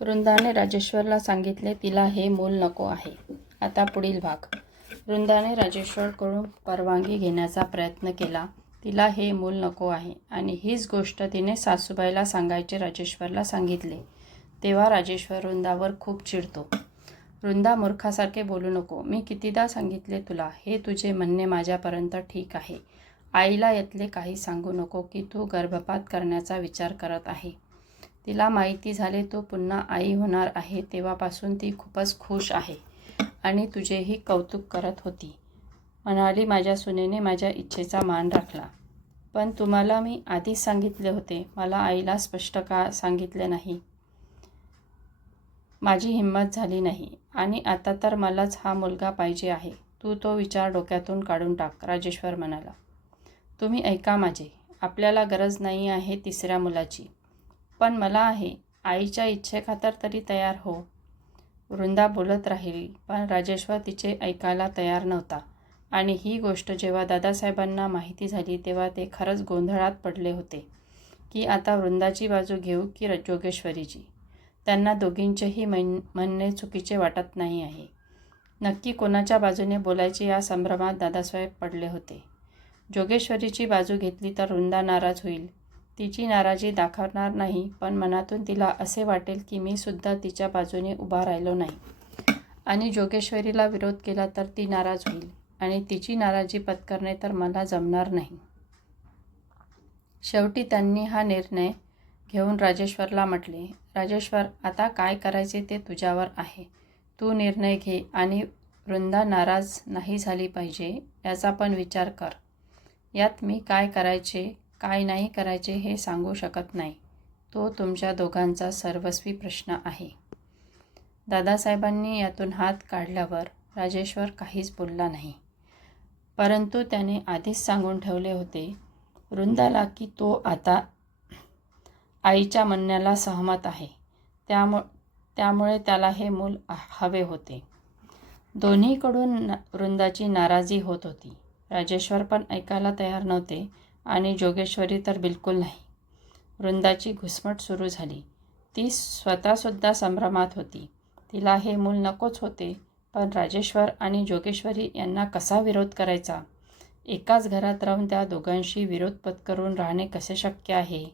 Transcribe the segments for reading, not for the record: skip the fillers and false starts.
वृंदाने राजेश्वरला सांगितले तिला हे मूल नको आहे. आता पुढील भाग. वृंदाने राजेश्वरकडून परवानगी घेण्याचा प्रयत्न केला. तिला हे मूल नको आहे आणि हीच गोष्ट तिने सासूबाईला सांगायचे राजेश्वरला सांगितले. तेव्हा राजेश्वर वृंदावर खूप चिडतो. वृंदा, मूर्खासारखे बोलू नको. मी कितीदा सांगितले तुला, हे तुझे म्हणणे माझ्यापर्यंत ठीक आहे. आईला यातले काही सांगू नको की तू गर्भपात करण्याचा विचार करत आहे. तिला माहिती झाले तू पुन्हा आई होणार आहे तेव्हापासून ती खूपच खुश आहे आणि तुझेही कौतुक करत होती. म्हणाली, माझ्या सुनेने माझ्या इच्छेचा मान राखला. पण तुम्हाला मी आधीच सांगितले होते. मला आईला स्पष्ट का सांगितले नाही? माझी हिंमत झाली नाही आणि आता तर मलाच हा मुलगा पाहिजे आहे. तू तो विचार डोक्यातून काढून टाक, राजेश्वर म्हणाला. तुम्ही ऐका माझे. आपल्याला गरज नाही आहे तिसऱ्या मुलाची. पण मला आहे. आईच्या इच्छेखातर तरी तयार हो. वृंदा बोलत राहिली, पण राजेश्वर तिचे ऐकायला तयार नव्हता. आणि ही गोष्ट जेव्हा दादासाहेबांना माहिती झाली तेव्हा ते खरंच गोंधळात पडले होते की आता वृंदाची बाजू घेऊ की जोगेश्वरीची. त्यांना दोघींचेही म्हणणे चुकीचे वाटत नाही आहे. नक्की कोणाच्या बाजूने बोलायचे या संभ्रमात दादासाहेब पडले होते. जोगेश्वरीची बाजू घेतली तर वृंदा नाराज होईल. तिची नाराजी दाखवणार नाही, पण मनातून तिला असे वाटेल की मी सुद्धा तिच्या बाजूने उभा राहिलो नाही आणि जोगेश्वरीला विरोध केला तर ती नाराज होईल आणि तिची नाराजी पत्करणे तर मला जमणार नाही. शेवटी त्यांनी हा निर्णय घेऊन राजेश्वरला म्हटले, राजेश्वर, आता काय करायचे ते तुझ्यावर आहे. तू निर्णय घे आणि वृंदा नाराज नाही झाली पाहिजे याचा पण विचार कर. यात मी काय करायचे काय नाही करायचे हे सांगू शकत नाही. तो तुमच्या दोघांचा सर्वस्वी प्रश्न आहे. दादासाहेबांनी यातून हात काढल्यावर राजेश्वर काहीच बोलला नाही. परंतु त्याने आधीच सांगून ठेवले होते वृंदाला की तो आता आईच्या म्हणण्याला सहमत आहे. त्यामुळे त्याला हे मूल हवे होते. दोन्हीकडून वृंदाची नाराजी होत होती. राजेश्वर पण ऐकायला तयार नव्हते आणि जोगेश्वरी तर बिलकुल नाही. वृंदाची घुसमट सुरू झाली. ती स्वतःसुद्धा संभ्रमात होती. तिला हे मूल नकोच होते, पण राजेश्वर आणि जोगेश्वरी यांना कसा विरोध करायचा? एकाच घरात राहून त्या दोघांशी विरोध पत्करून राहणे कसे शक्य आहे?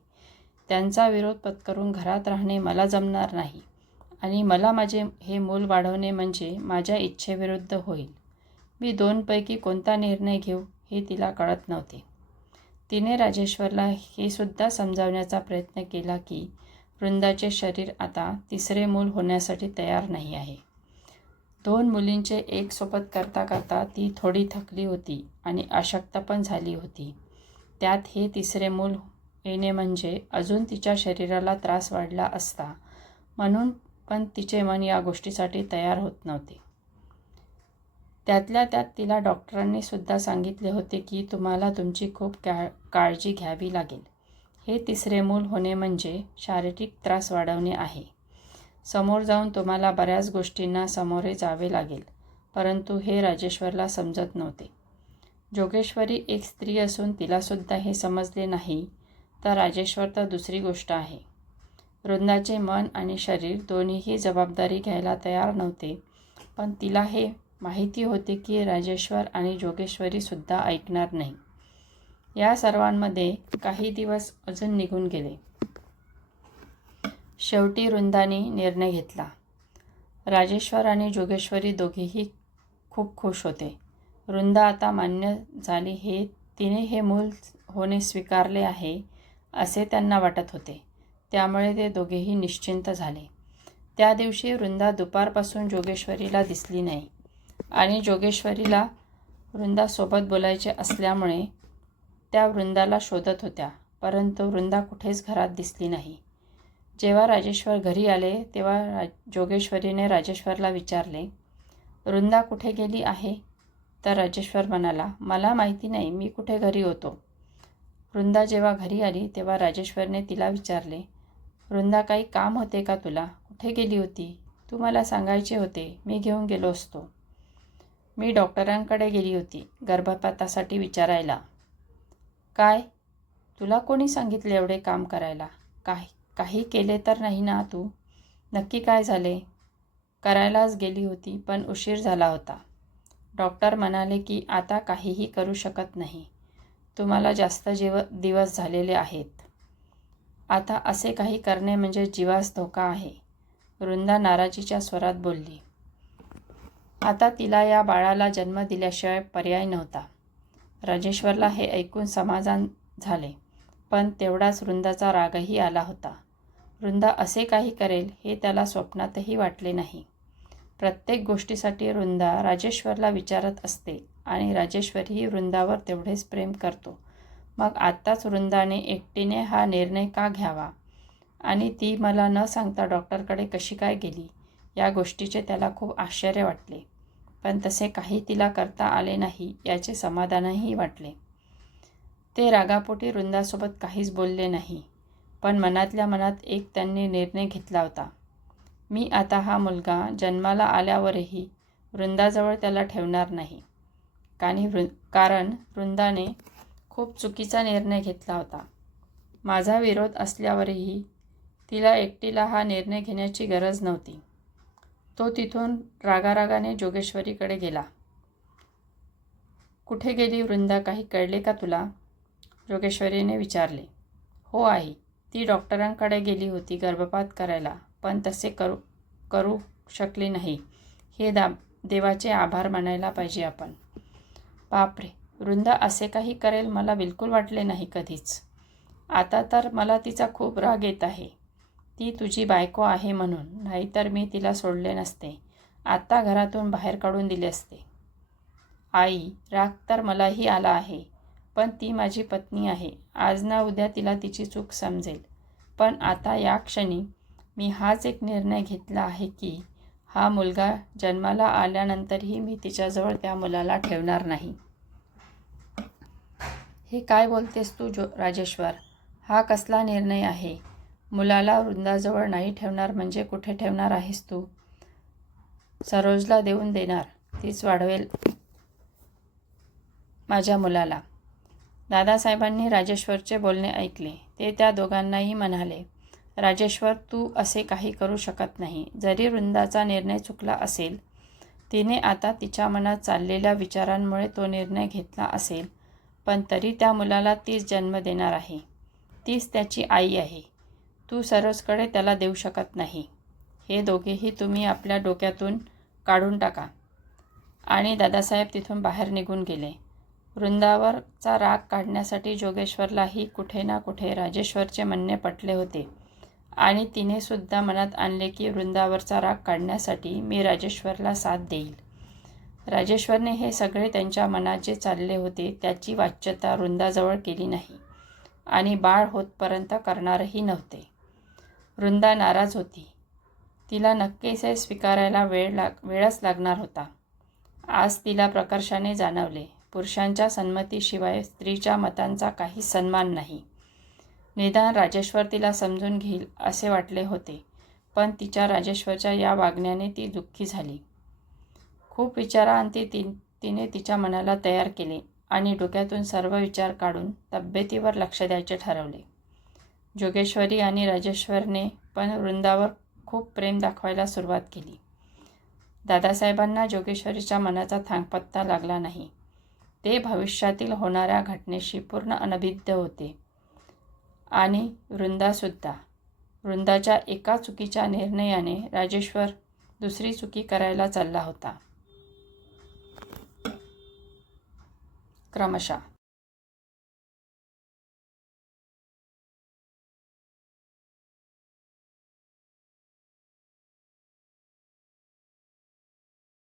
त्यांचा विरोध पत्करून घरात राहणे मला जमणार नाही आणि मला माझे हे मूल वाढवणे म्हणजे माझ्या इच्छेविरुद्ध होईल. मी दोनपैकी कोणता निर्णय घेऊ हे तिला कळत नव्हते. तिने राजेश्वरला हे सुद्धा समजावण्याचा प्रयत्न केला की वृंदाचे शरीर आता तिसरे मूल होण्यासाठी तयार नाही आहे. 2 मुलींचे एक सोबत करता करता ती थोडी थकली होती आणि अशक्त पण झाली होती. त्यात हे तिसरे मूल येणे म्हणजे अजून तिच्या शरीराला त्रास वाढला असता. म्हणून पण तिचे मन या गोष्टीसाठी तयार होत नव्हते. त्यातल्या त्यात तिला डॉक्टरांनी सुद्धा सांगितले होते की तुम्हाला तुमची खूप काळजी घ्यावी लागेल. हे तिसरे मूल होणे म्हणजे शारीरिक त्रास वाढवणे आहे. समोर जाऊन तुम्हाला बऱ्याच गोष्टींना सामोरे जावे लागेल. परंतु हे राजेश्वरला समजत नव्हते. जोगेश्वरी एक स्त्री असून तिलासुद्धा हे समजले नाही तर राजेश्वर तर दुसरी गोष्ट आहे. वृंदाचे मन आणि शरीर दोन्हीही जबाबदारी घ्यायला तयार नव्हते, पण तिला हे माहिती होते की राजेश्वर आणि जोगेश्वरीसुद्धा ऐकणार नाही. या सर्वांमध्ये काही दिवस अजून निघून गेले. शेवटी वृंदाने निर्णय घेतला. राजेश्वर आणि जोगेश्वरी दोघेही खूप खुश होते. वृंदा आता मान्य झाली. तिने हे मूल होणे स्वीकारले आहे असे त्यांना वाटत होते. त्यामुळे ते दोघेही निश्चिंत झाले. त्या दिवशी वृंदा दुपारपासून जोगेश्वरीला दिसली नाही आणि जोगेश्वरीला वृंदासोबत बोलायचे असल्यामुळे त्या वृंदाला शोधत होत्या. परंतु वृंदा कुठेच घरात दिसली नाही. जेव्हा राजेश्वर घरी आले तेव्हा जोगेश्वरीने राजेश्वरला विचारले, वृंदा कुठे गेली आहे? तर राजेश्वर म्हणाला, मला माहिती नाही, मी कुठे घरी होतो. वृंदा जेव्हा घरी आली तेव्हा राजेश्वरने तिला विचारले, वृंदा, काही काम होते का तुला? कुठे गेली होती? तू मला सांगायचे होते, मी घेऊन गेलो असतो. मी डॉक्टरांकडे गेली होती गर्भपातासाठी विचारायला. काय? तुला कोणी सांगितले एवढे काम करायला? काही केले तर नाही ना तू? नक्की काय झाले? करायलाच गेली होती, पण उशीर झाला होता. डॉक्टर म्हणाले की आता काहीही करू शकत नाही. तुम्हाला जास्त दिवस झालेले आहेत. आता असे काही करणे म्हणजे जीवास धोका आहे, वृंदा नाराजीच्या स्वरात बोलली. आता तिला या बाळाला जन्म दिल्याशिवाय पर्याय नव्हता. राजेश्वरला हे ऐकून समाधान झाले, पण तेवढाच वृंदाचा रागही आला होता. वृंदा असे काही करेल हे त्याला स्वप्नातही वाटले नाही. प्रत्येक गोष्टीसाठी वृंदा राजेश्वरला विचारत असते आणि राजेश्वरही वृंदावर तेवढेच प्रेम करतो. मग आत्ताच वृंदाने एकटीने हा निर्णय का घ्यावा आणि ती मला न सांगता डॉक्टरकडे कशी काय गेली, या गोष्टीचे त्याला खूप आश्चर्य वाटले. पण तसे काही तिला करता आले नाही याचे समाधानही वाटले. ते रागापोटी वृंदासोबत काहीच बोलले नाही, पण मनातल्या मनात एक त्यांनी निर्णय घेतला होता. मी आता हा मुलगा जन्माला आल्यावरही वृंदाजवळ त्याला ठेवणार नाही. कारण वृंदाने खूप चुकीचा निर्णय घेतला होता. माझा विरोध असल्यावरही तिला एकटीला हा निर्णय घेण्याची गरज नव्हती. तो तिथून रागारागाने जोगेश्वरीकडे गेला. कुठे गेली वृंदा, काही कळले का तुला? जोगेश्वरीने विचारले. हो आई, ती डॉक्टरांकडे गेली होती गर्भपात करायला, पण तसे करू शकली नाही. हे देवाचे आभार मानायला पाहिजे आपण. बापरे, वृंदा असे काही करेल मला बिलकुल वाटले नाही कधीच. आता तर मला तिचा खूप राग येत आहे. ती तुझी बायको आहे म्हणून, नाहीतर मी तिला सोडले नसते. आत्ता घरातून बाहेर काढून दिले असते. आई, राग तर मलाही आला आहे, पण ती माझी पत्नी आहे. आज ना उद्या तिला तिची चूक समजेल. पण आता या क्षणी मी हाच एक निर्णय घेतला आहे की हा मुलगा जन्माला आल्यानंतरही मी तिच्याजवळ त्या मुलाला ठेवणार नाही. हे काय बोलतेस तू राजेश्वर? हा कसला निर्णय आहे? मुलाला वृंदाजवळ नाही ठेवणार म्हणजे कुठे ठेवणार आहेस तू? सरोजला देऊन देणार, तीच वाढवेल माझ्या मुलाला. दादासाहेबांनी राजेश्वरचे बोलणे ऐकले. ते त्या दोघांनाही म्हणाले, राजेश्वर, तू असे काही करू शकत नाही. जरी वृंदाचा निर्णय चुकला असेल, तिने आता तिच्या मनात चाललेल्या विचारांमुळे तो निर्णय घेतला असेल, पण तरी त्या मुलाला तीच जन्म देणार आहे. तीच त्याची आई आहे. तू सरोजकडे त्याला देऊ शकत नाही. हे दोघेही तुम्ही आपल्या डोक्यातून काढून टाका. आणि दादासाहेब तिथून बाहेर निघून गेले. वृंदावरचा राग काढण्यासाठी जोगेश्वरलाही कुठे ना कुठे राजेश्वरचे म्हणणे पटले होते आणि तिने सुद्धा मनात आणले की वृंदावरचा राग काढण्यासाठी मी राजेश्वरला साथ देईल. राजेश्वरने हे सगळे त्यांच्या मनात जे चालले होते त्याची वाच्यता वृंदाजवळ केली नाही आणि बाळ होतपर्यंत करणारही नव्हते. वृंदा नाराज होती. तिला नक्कीच हे स्वीकारायला वेळच लागणार होता. आज तिला प्रकर्षाने जाणवले, पुरुषांच्या संमतीशिवाय स्त्रीच्या मतांचा काही सन्मान नाही. निदान राजेश्वर तिला समजून घेईल असे वाटले होते, पण तिच्या राजेश्वरच्या या वागण्याने ती दुःखी झाली. खूप विचारांती तिने तिच्या मनाला तयार केले आणि डोक्यातून सर्व विचार काढून तब्येतीवर लक्ष द्यायचे ठरवले. जोगेश्वरी आणि राजेश्वरने पण वृंदावर खूप प्रेम दाखवायला सुरुवात केली. दादासाहेबांना जोगेश्वरीच्या मनाचा थांगपत्ता लागला नाही. ते भविष्यातील होणाऱ्या घटनेशी पूर्ण अनभिज्ञ होते आणि वृंदासुद्धा. वृंदाच्या एका चुकीच्या निर्णयाने राजेश्वर दुसरी चुकी करायला चालला होता. क्रमशः